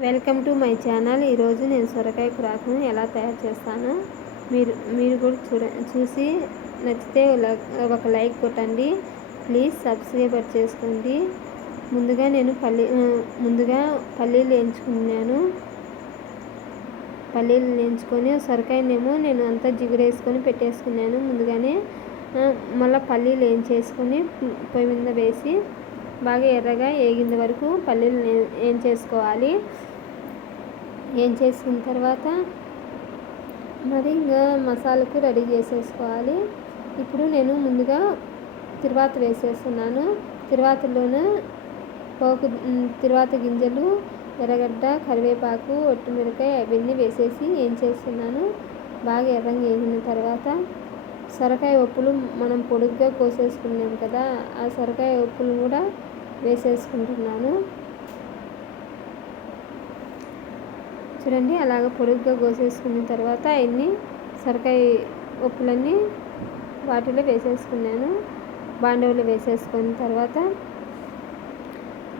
Welcome to my channel. ఈరోజు నేను సొరకాయ కూరను ఎలా తయారు చేస్తానో మీరు కూడా చూసి నచ్చితే ఒక లైక్ కొట్టండి. ప్లీజ్ సబ్స్క్రైబ్ చేసుకోండి. ముందుగా పల్లీలు వేయించుకొని సొరకాయనేమో నేను అంతా జిగురేసుకొని పెట్టేసుకున్నాను ముందుగానే. మళ్ళీ పల్లీలు వేయించేసుకొని పొయ్యి మీద వేసి బాగా ఎర్రగా వేగిన వరకు పల్లీలు వేయించేసుకోవాలి. వేయించేసుకున్న తర్వాత మరి ఇంకా మసాలాకు రెడీ చేసేసుకోవాలి. ఇప్పుడు నేను ముందుగా తిరువాత వేసేస్తున్నాను. తిరువాతలోనే తిరువాత గింజలు, ఎర్రగడ్డ, కరివేపాకు, ఒట్టిమిరకాయ అవన్నీ వేసేసి వేయించేస్తున్నాను. బాగా ఎర్రంగా వేగిన తర్వాత సొరకాయ ఉప్పులు మనం పొడుగ్గా కోసేసుకున్నాం కదా, ఆ సొరకాయ ఉప్పులు కూడా వేసేసుకుంటున్నాను. చూడండి, అలాగ పొడుగ్గా కోసేసుకున్న తర్వాత అన్ని సొరకాయ ఉప్పులన్నీ వాటిలో వేసేసుకున్నాను. బాండీలో వేసేసుకున్న తర్వాత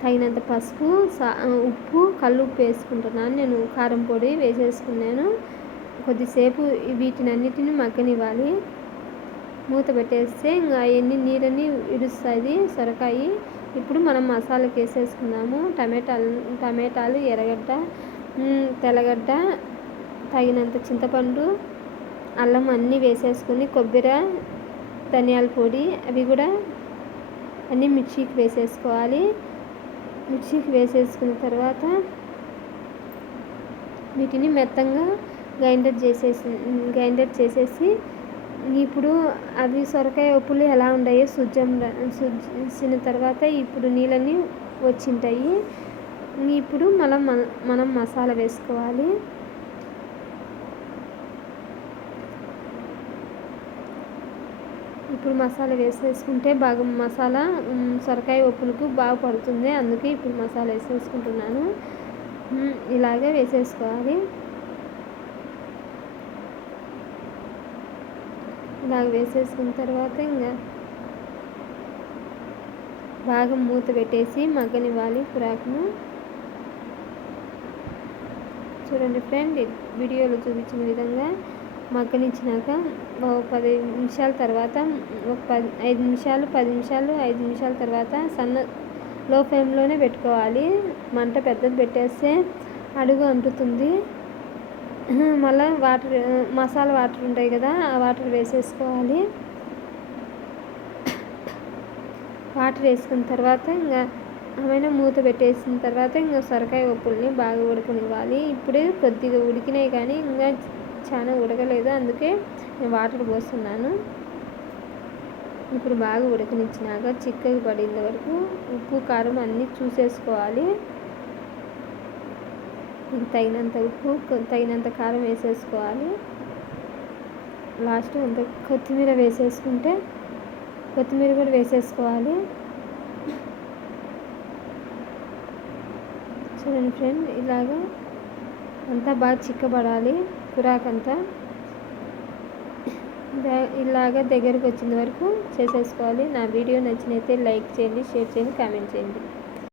తగినంత పసుపు, ఉప్పు, కల్లుప్పు వేసుకుంటున్నాను. నేను కారం పొడి వేసేసుకున్నాను. కొద్దిసేపు వీటినన్నిటిని మగ్గనివ్వాలి. మూత పెట్టేస్తే ఇంకా అవన్నీ నీరన్నీ ఇడుస్తుంది సొరకాయ. ఇప్పుడు మనం మసాలాకి వేసేసుకున్నాము. టమాటాలు, ఎర్రగడ్డ, తెల్లగడ్డ, తగినంత చింతపండు, అల్లం అన్నీ వేసేసుకొని కొబ్బరి, ధనియాల పొడి అవి కూడా అన్నీ మిక్సీకి వేసేసుకోవాలి. మిక్సీకి వేసేసుకున్న తర్వాత వీటిని మెత్తంగా గ్రైండర్ చేసేసి ఇప్పుడు అవి సొరకాయ ఉప్పులు ఎలా ఉన్నాయో సుజ్జిన తర్వాత ఇప్పుడు నీళ్ళన్నీ వచ్చింటాయి. ఇప్పుడు మనం మసాలా వేసుకోవాలి. ఇప్పుడు మసాలా వేసేసుకుంటే బాగా మసాలా సొరకాయ ఉప్పులకు బాగా పడుతుంది. అందుకే ఇప్పుడు మసాలా వేసేసుకుంటున్నాను. ఇలాగే వేసేసుకోవాలి. ఇలాగ వేసేసుకున్న తర్వాత ఇంకా బాగా మూత పెట్టేసి మగ్గనివ్వాలి కూరకును. చూడండి ఫ్రెండ్, వీడియోలో చూపించిన విధంగా మగ్గనిచ్చినాక 10 నిమిషాల తర్వాత 5 నిమిషాల తర్వాత లో ఫ్లేమ్లోనే పెట్టుకోవాలి. మంట పెద్దది పెట్టేస్తే అడుగు అంటుతుంది. మళ్ళీ మసాలా వాటర్ ఉంటాయి కదా, ఆ వాటర్ వేసేసుకోవాలి. వాటర్ వేసుకున్న తర్వాత ఇంకా ఏమైనా మూత పెట్టేసిన తర్వాత ఇంకా సొరకాయ ఉప్పుల్ని బాగా ఉడకనివ్వాలి. ఇప్పుడే కొద్దిగా ఉడికినాయి కానీ ఇంకా చాలా ఉడకలేదు, అందుకే నేను వాటర్ పోస్తున్నాను. ఇప్పుడు బాగా ఉడకనిచ్చినాక చిక్కగా పడేంత వరకు ఉప్పు, కారం అన్నీ చూసేసుకోవాలి. తగినంత ఉప్పు, తగినంత కారం వేసేసుకోవాలి. లాస్ట్ అంత కొత్తిమీర వేసేసుకుంటే కొత్తిమీర కూడా వేసేసుకోవాలి. చూడండి ఫ్రెండ్, ఇలాగా అంతా బాగా చిక్కబడాలి కూరకంతా. ఇలాగా దగ్గరకు వచ్చిన వరకు చేసేసుకోవాలి. నా వీడియో నచ్చినైతే లైక్ చేయండి, షేర్ చేయండి, కామెంట్ చేయండి.